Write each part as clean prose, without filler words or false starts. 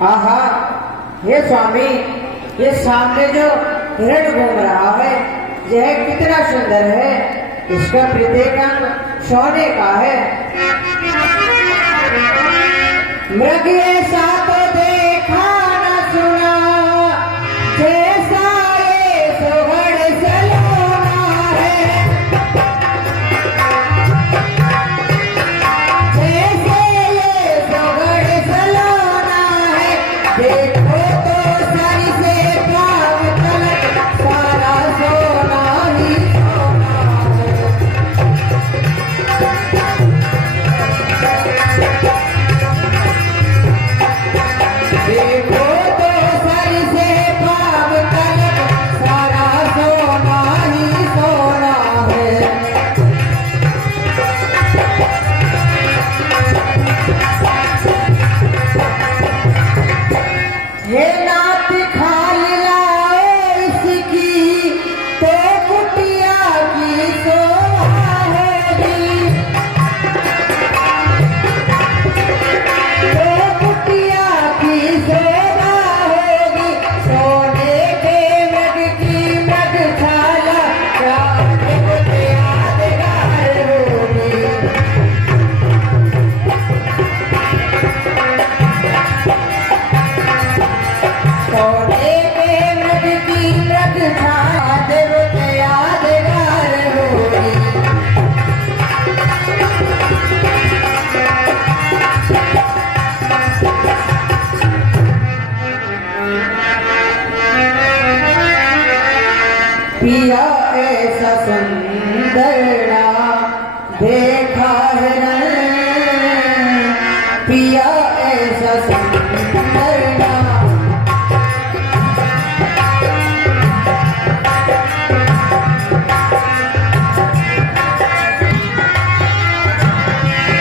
आहा, हे स्वामी, ये सामने जो हिरण घूम रहा है यह कितना सुंदर है। इसका प्रत्येक अंग सोने का है। मृग ऐसा तो देखा न सुना, जैसा ये सुगढ़ सलोना है। जैसे ये सुगढ़ सलोना है, देखो तो सर से पाँव तलक सारा सोना ही सोना है। देखो तो सर से पाँव तलक सारा सोना ही सोना है। हे नाथ खाल लाए इसकी, तो कुटिया की सोहाएगी। तो कुटिया की सोना होगी, सोने के मृग की मृगशाला यादगार होगी। सोने के मृग की मृगशाला यादगार होगी। पिया ऐसा सुंदर ना देखा है रण, पिया ऐसा सुंदर ना।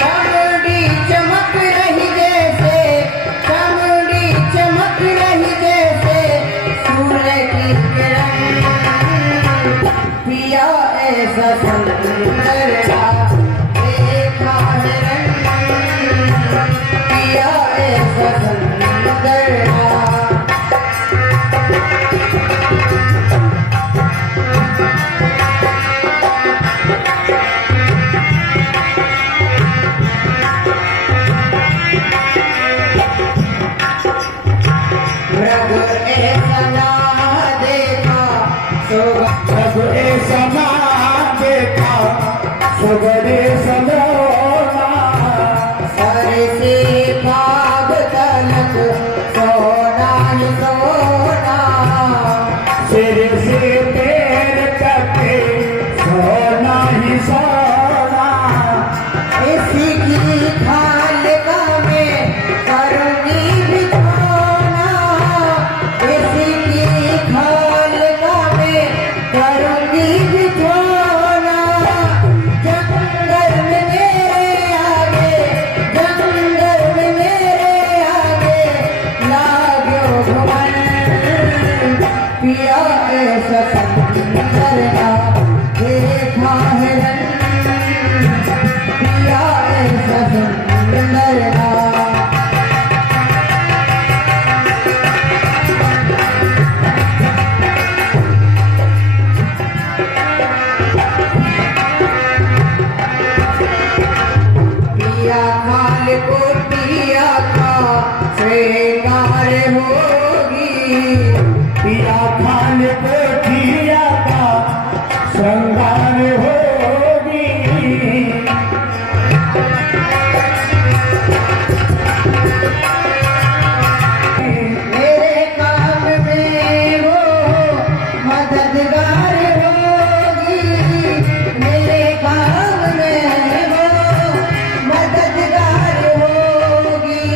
चमड़ी चमक रही जैसे, चमड़ी चमक रही जैसे सूर्य की किरण। पिया ऐसा सुंदर ना देखा है रण, पिया ऐसा सुंदर ना। मृग ऐसा ना देखा, मृग ऐसा ना देखा, सुगढ़ सलोना। सर से पाँव तलक सोना ही सोना। सिर से पैर तक सोना ही सोना। इसकी खाल का मैं करूँगी बिछौना। इसकी खाल का मैं करूँगी बिछौना। जंगल में मेरे आगे, जंगल में मेरे आगे लाग्यो घुमन। पिया ऐसा सुंदर ना देखा है रण, पिया ऐसा सुंदर ना। पिया खाल को पिया का श्रृंगार होगी। पिया खाल को पिया का श्रृंगार होगी। मेरे काम में वो मददगार होगी। मेरे काम में वो मददगार होगी।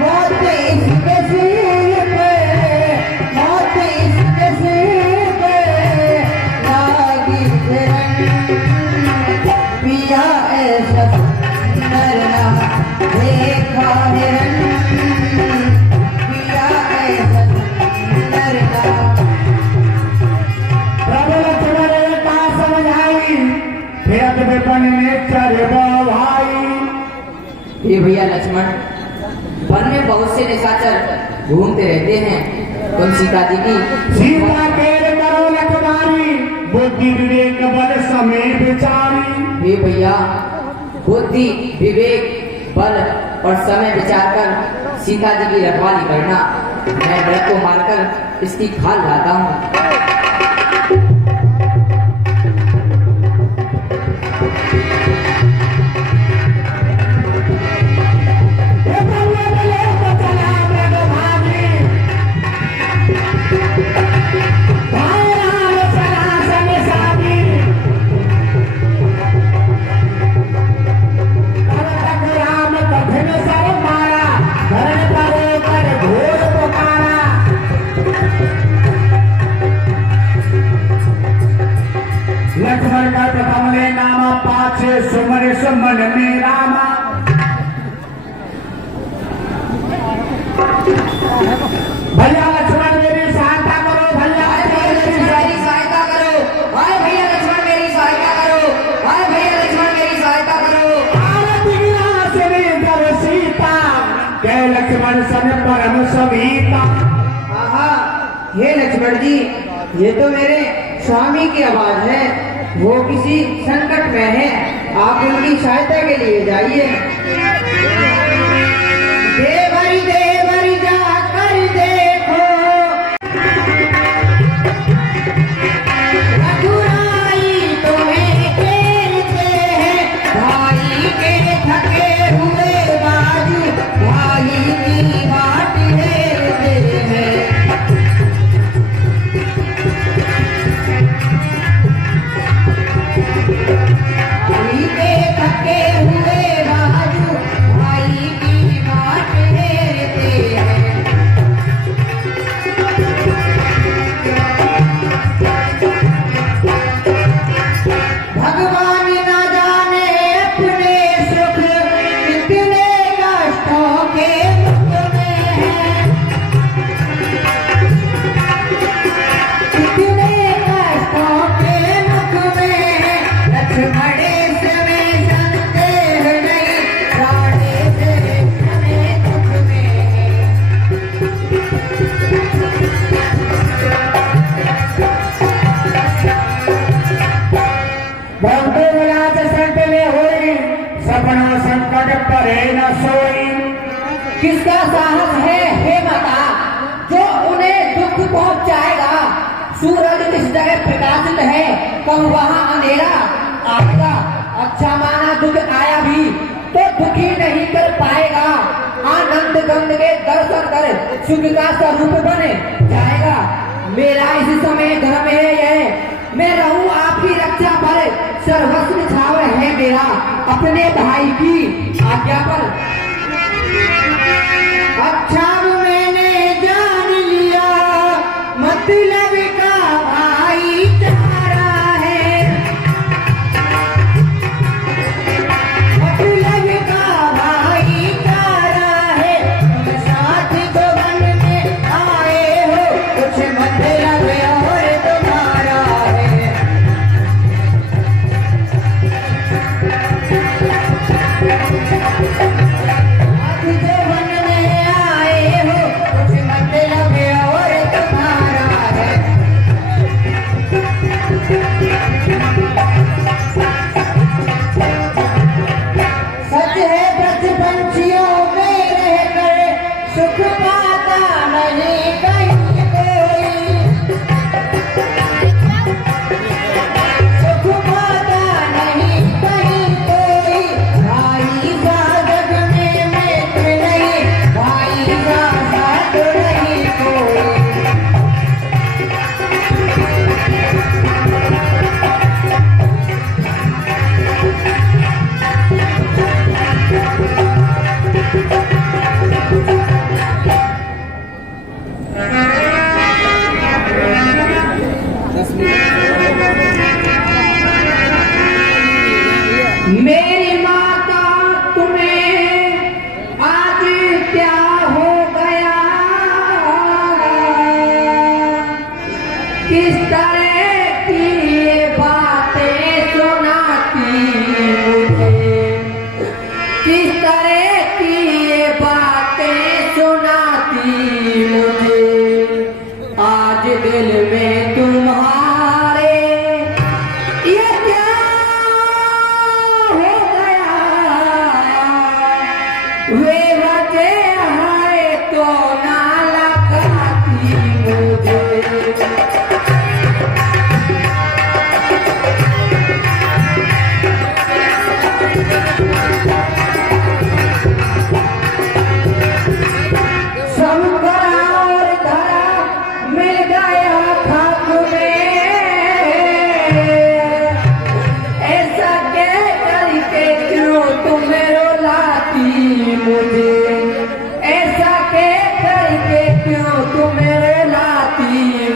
मौत इसके सिर पे, मौत इसके सिर पे लागी किरण। पिया ऐसा सुंदर ना देखा है रण, पिया ऐसा सुंदर ना। प्रभु लक्ष्मण का समझाई, खेत विपन ने चर भाई। ये भैया लक्ष्मण, वन में बहुत से निशाचर सचराचर घूमते रहते हैं। तुम सीता जी की सीता केर करो लखवारी, बुद्धि विवेक बल समय विचारी। हे भैया, बुद्धि विवेक बल और समय विचार कर सीता जी की रखवाली करना। मैं व्रत को मारकर इसकी खाल लाता हूँ। लक्ष्मण का प्रथम ले नामा, पाछे सुमर सुमन में रामा। भैया लक्ष्मण मेरी सहायता करो, भैया मेरी सहायता करो। हाय भैया लक्ष्मण मेरी सहायता करो। हाय भैया लक्ष्मण मेरी सहायता करो। कर सीता के लक्ष्मण सन परम सविता। आहा, हे लक्ष्मण जी, ये तो मेरे स्वामी की आवाज है। वो किसी संकट में है, आप उनकी सहायता के लिए जाइए। देवरी देवरी जाकर देखो, रघुराई तुम्हें घेरते हैं। भाई के थके हुए बाजू भाई की बाट घेरते हैं। भाई के थके हुए बाजू भाई की बाट घेरते हैं। भगवान न जाने अपने सुख कितने कष्टों के मुख में है। कितने कष्टों के मुख में है। लक्ष्मण इसमें संदेह नहीं, राधे से हमें दुख में है। बहुते विलास संतले होई, सपना संकट परे न सोई। किसका साहस है हे माता, जो उन्हें दुख पहुंचाएगा। सूरज किस जगह प्रकाशित है, कब वहां अंधेरा आएगा। अच्छा माना दुख आया भी तो दुखी नहीं कर पाएगा। आनंद गंध के दर्शन कर सुख का स्वरूप बने जाएगा। मेरा इस समय धर्म है यह, मैं रहूं आपकी रक्षा पर। सर्वस्व छावर है मेरा अपने भाई की आज्ञा पर। अच्छा मैंने जान लिया मतलब का भाईचारा है। मतलब का भाईचारा है। तुम साथ जो बन में आए हो, कुछ मतलब और तुम्हारा है। दिल में तुम्हारे ये क्या हो गया, वे वजह है तो ना लगाती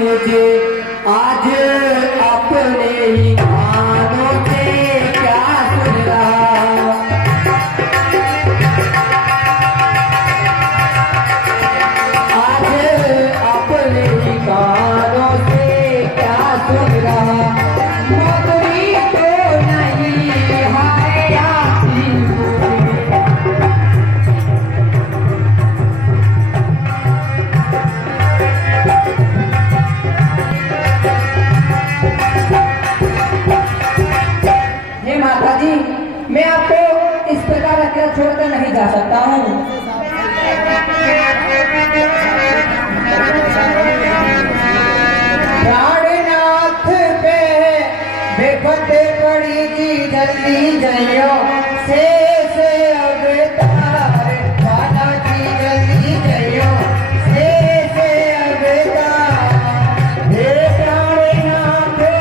मुझे। आज अपने ही कानों से क्या सुन रहा, आज अपने ही कानों से क्या सुन रहा, मधुरी तो नहीं है आती मैं आपको इस प्रकार अकेला छोड़कर नहीं जा सकता हूँ। प्राणनाथ पे बेपते पड़ी जी जल्दी जाइयो से अवतार बाला जी जल्दी जाइयो से अवतार हे प्राणनाथ पे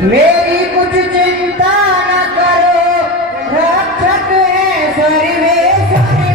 मेरी कुछ चिंता न करो, रक्षक है सर्वेश्वर।